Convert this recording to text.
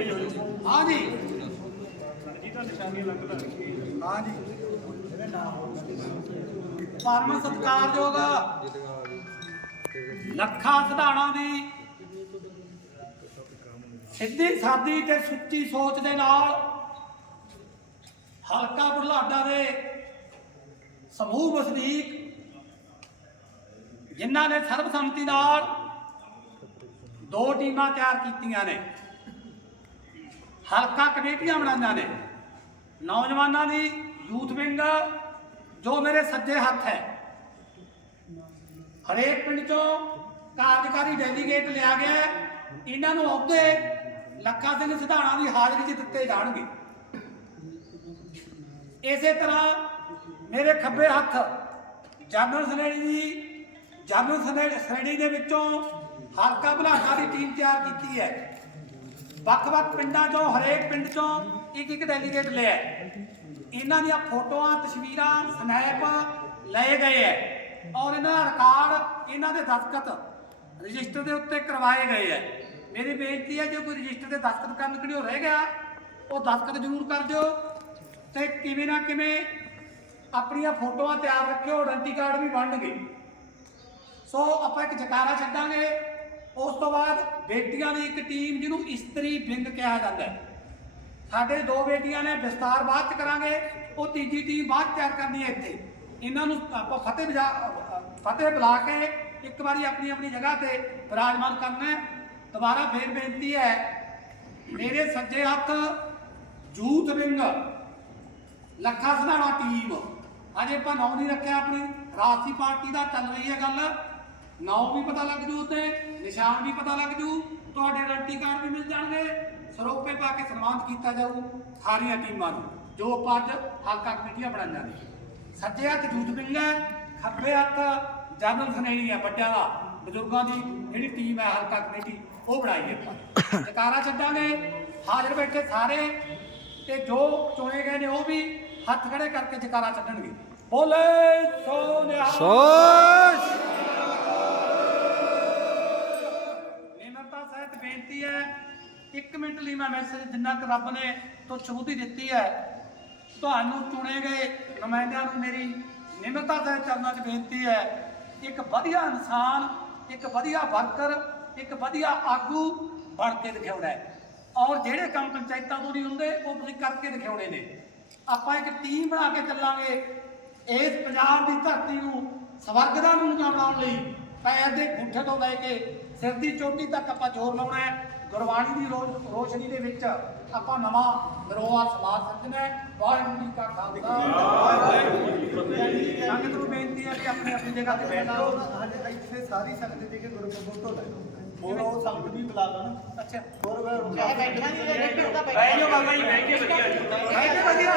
ਹਾਂ ਜੀ ਜਿਹਦਾ ਨਿਸ਼ਾਨੀ ਲੱਗਦਾ ਹਾਂ ਜੀ ਪਰਮ ਸਤਿਕਾਰਯੋਗ ਲੱਖਾਂ ਸਿਧਾਣਾ ਦੀ ਸਿੱਧੀ ਸਾਦੀ ਤੇ ਸੁੱਚੀ ਸੋਚ ਦੇ ਨਾਲ ਹਲਕਾ ਬੁਢਲਾਡਾ ਦੇ ਸਮੂਹ ਵਸਨੀਕ ਜਿਨ੍ਹਾਂ ਨੇ ਸਰਬਸੰਮਤੀ ਨਾਲ ਦੋ ਟੀਮਾਂ ਤਿਆਰ ਕੀਤੀਆਂ ਨੇ। ਹਲਕਾ ਕਮੇਟੀਆਂ ਬਣਾਈਆਂ ਨੇ। ਨੌਜਵਾਨਾਂ ਦੀ ਯੂਥ ਵਿੰਗ ਜੋ ਮੇਰੇ ਸੱਜੇ ਹੱਥ ਹੈ, ਹਰੇਕ ਪਿੰਡ ਚੋਂ ਕਾਰਜਕਾਰੀ ਡੈਲੀਗੇਟ ਲਿਆ ਗਿਆ ਇਹਨਾਂ ਨੂੰ ਅਹੁਦੇ ਲੱਖਾ ਸਿੰਘ ਸਿਧਾਣਾ ਦੀ ਹਾਜ਼ਰੀ 'ਚ ਦਿੱਤੇ ਜਾਣਗੇ। ਇਸੇ ਤਰ੍ਹਾਂ ਮੇਰੇ ਖੱਬੇ ਹੱਥ ਜਨਰਲ ਸ਼੍ਰੇਣੀ ਦੀ ਜਨਰਲ ਸ਼੍ਰੇਣੀ- ਸ਼੍ਰੇਣੀ ਦੇ ਵਿੱਚੋਂ ਹਲਕਾ ਬਲਾਕਾ ਦੀ ਟੀਮ ਤਿਆਰ ਕੀਤੀ ਹੈ। ਵੱਖ-ਵੱਖ ਪਿੰਡਾਂ ਚੋਂ, ਹਰੇਕ ਪਿੰਡ ਚੋਂ ਇੱਕ ਇੱਕ ਡੈਲੀਗੇਟ ਲਿਆ ਇਹਨਾਂ ਦੀਆਂ ਫੋਟੋਆਂ, ਤਸਵੀਰਾਂ, ਸਨੈਪ ਲਏ ਗਏ ਹੈ ਔਰ ਇਹਨਾਂ ਦਾ ਰਿਕਾਰਡ ਇਹਨਾਂ ਦੇ ਦਸਤਖਤ ਰਜਿਸਟਰ ਦੇ ਉੱਤੇ ਕਰਵਾਏ ਗਏ ਹੈ ਮੇਰੀ ਬੇਨਤੀ ਹੈ, ਜੇ ਕੋਈ ਰਜਿਸਟਰ ਤੇ ਦਸਤਖਤ ਕਰਨ ਕਿਹੜਿਓ ਰਹਿ ਗਿਆ, ਉਹ ਦਸਤਖਤ ਜ਼ਰੂਰ ਕਰ ਦਿਓ ਤੇ ਕਿਵੇਂ ਨਾ ਕਿਵੇਂ ਆਪਣੀਆਂ ਫੋਟੋਆਂ ਤਿਆਰ ਰੱਖਿਓ ਆਇਡੈਂਟੀ ਕਾਰਡ ਵੀ ਬਣਨਗੇ ਸੋ ਆਪਾਂ ਇੱਕ ਜਕਾਰਾ ਛੱਡਾਂਗੇ। ਉਸ ਤੋਂ ਬਾਅਦ ਬੇਟੀਆਂ ਦੀ ਇੱਕ ਟੀਮ ਜਿਹਨੂੰ ਇਸਤਰੀ ਵਿੰਗ ਕਿਹਾ ਜਾਂਦਾ ਹੈ। ਸਾਡੇ ਦੋ ਬੇਟੀਆਂ ਨੇ ਵਿਸਤਾਰ ਬਾਅਦ ਚ ਕਰਾਂਗੇ, ਉਹ ਤੀਜੀ ਟੀਮ ਬਾਅਦ ਤਿਆਰ ਕਰਨੀ ਹੈ ਇੱਥੇ। ਇਹਨਾਂ ਨੂੰ ਆਪਾਂ ਫਤਿਹ ਬਜਾ ਫਤਿਹ ਬੁਲਾ ਕੇ ਇੱਕ ਵਾਰੀ ਆਪਣੀ ਆਪਣੀ ਜਗ੍ਹਾ ਤੇ ਵਿਰਾਜਮਾਨ ਕਰਨਾ ਹੈ। ਦੁਬਾਰਾ ਫੇਰ ਬੇਨਤੀ ਹੈ, ਮੇਰੇ ਸੱਜੇ ਹੱਥ youth wing, Lakha Sidhana team. ਅਜੇ ਆਪਾਂ ਨਾਂ ਨਹੀਂ ਰੱਖਿਆ ਆਪਣੀ ਰਾਜਸੀ ਪਾਰਟੀ ਦਾ ਚੱਲ ਰਹੀ ਹੈ ਗੱਲ। ਨਾਂ ਵੀ ਪਤਾ ਲੱਗ ਜੂ ਤੇ ਨਿਸ਼ਾਨ ਵੀ ਪਤਾ ਲੱਗ ਜੂ, ਤੁਹਾਡੇ ਆਇਡੈਂਟੀ ਕਾਰਡ ਵੀ ਮਿਲ ਜਾਣਗੇ, ਸਰੋਪੇ ਪਾ ਕੇ ਸਨਮਾਨਿਤ ਕੀਤਾ ਜਾਊ, ਸਾਰੀਆਂ ਟੀਮਾਂ ਨੂੰ, ਜੋ ਆਪਾਂ ਅੱਜ ਹਲਕਾ ਕਮੇਟੀਆਂ ਬਣਾਈਆਂ ਨੇ। ਸੱਜੇ ਹੱਥ ਜੂਤ ਵਿੰਗ ਖੱਬੇ ਹੱਥ ਜਨਰਲ ਸਨੇਹੀ ਹੈ ਵੱਡਿਆਂ ਦਾ, ਬਜ਼ੁਰਗਾਂ ਦੀ ਜਿਹੜੀ ਟੀਮ ਹੈ ਹਲਕਾ ਕਮੇਟੀ, ਉਹ ਬਣਾਈ ਹੈ ਆਪਾਂ। ਜਕਾਰਾ ਛੱਡਾਂਗੇ, ਹਾਜ਼ਰ ਬੈਠੇ ਸਾਰੇ, ਤੇ ਜੋ ਚੁਣੇ ਗਏ ਨੇ ਉਹ ਵੀ ਹੱਥ ਖੜੇ ਕਰਕੇ ਜਕਾਰਾ ਛੱਡਣਗੇ। ਬੋਲੇ, ਸੋ ਨਿਹਾਲ। ਸੋਸ਼ ਇੱਕ ਮਿੰਟ ਲਈ ਮੈਂ ਮੈਸੇਜ ਜਿੰਨਾ ਕਿ ਰੱਬ ਨੇ ਤੋਂ ਛੂਤੀ ਦਿੱਤੀ ਹੈ, ਤੁਹਾਨੂੰ ਚੁਣੇ ਗਏ ਨੁਮਾਇੰਦਿਆਂ ਨੂੰ ਮੇਰੀ ਨਿਮਰਤਾ ਦੇ ਚਰਨਾਂ 'ਚ ਬੇਨਤੀ ਹੈ, ਇੱਕ ਵਧੀਆ ਇਨਸਾਨ, ਇੱਕ ਵਧੀਆ ਵਰਕਰ, ਇੱਕ ਵਧੀਆ ਆਗੂ ਬਣ ਕੇ ਦਿਖਾਉਣਾ ਹੈ। ਔਰ ਜਿਹੜੇ ਕੰਮ ਪੰਚਾਇਤਾਂ ਤੋਂ ਨਹੀਂ ਹੁੰਦੇ, ਉਹ ਤੁਸੀਂ ਕਰਕੇ ਦਿਖਾਉਣੇ ਨੇ। ਆਪਾਂ ਇੱਕ ਟੀਮ ਬਣਾ ਕੇ ਚੱਲਾਂਗੇ, ਇਸ ਪੰਜਾਬ ਦੀ ਧਰਤੀ ਨੂੰ ਸਵਰਗ ਦਾ ਨੂੰ ਬਣਾਉਣ ਲਈ, ਪੈਰ ਦੇ ਗੁੱਠੇ ਤੋਂ ਲੈ ਕੇ ਸਿਰ ਦੀ ਚੋਟੀ ਤੱਕ ਆਪਾਂ ਜ਼ੋਰ ਲਾਉਣਾ ਹੈ। ਗੁਰਬਾਣੀ ਦੀ ਰੋਸ਼ਨੀ ਦੇ ਵਿੱਚ ਆਪਾਂ ਨਵਾਂ ਨਰੋਆ ਸਮਾਜ ਸਿਰਜਣਾ ਹੈ। ਵਾਹਿਗੁਰੂ ਜੀ ਕਾ ਖਾਲਸਾ। ਸੰਗਤ ਨੂੰ ਬੇਨਤੀ ਹੈ ਕਿ ਆਪਣੀ ਆਪਣੀ ਜਗ੍ਹਾ ਤੇ ਬੈਠ ਜਾਓ। ਹਜੇ ਇੱਥੇ ਸਾਰੀ ਸੰਗਤ ਦੇ ਕੇ ਗੁਰਪੁਰਬ ਤੋਂ ਲੈ ਹੋਰ ਉਹ ਸੰਗਤ ਵੀ ਬੁਲਾ ਲੈਣ। ਅੱਛਾ। ਹੋਰ ਬੈਠ ਜਾਓ ਬਾਬਾ ਜੀ ਬੈਠ ਕੇ ਵਧੀਆ।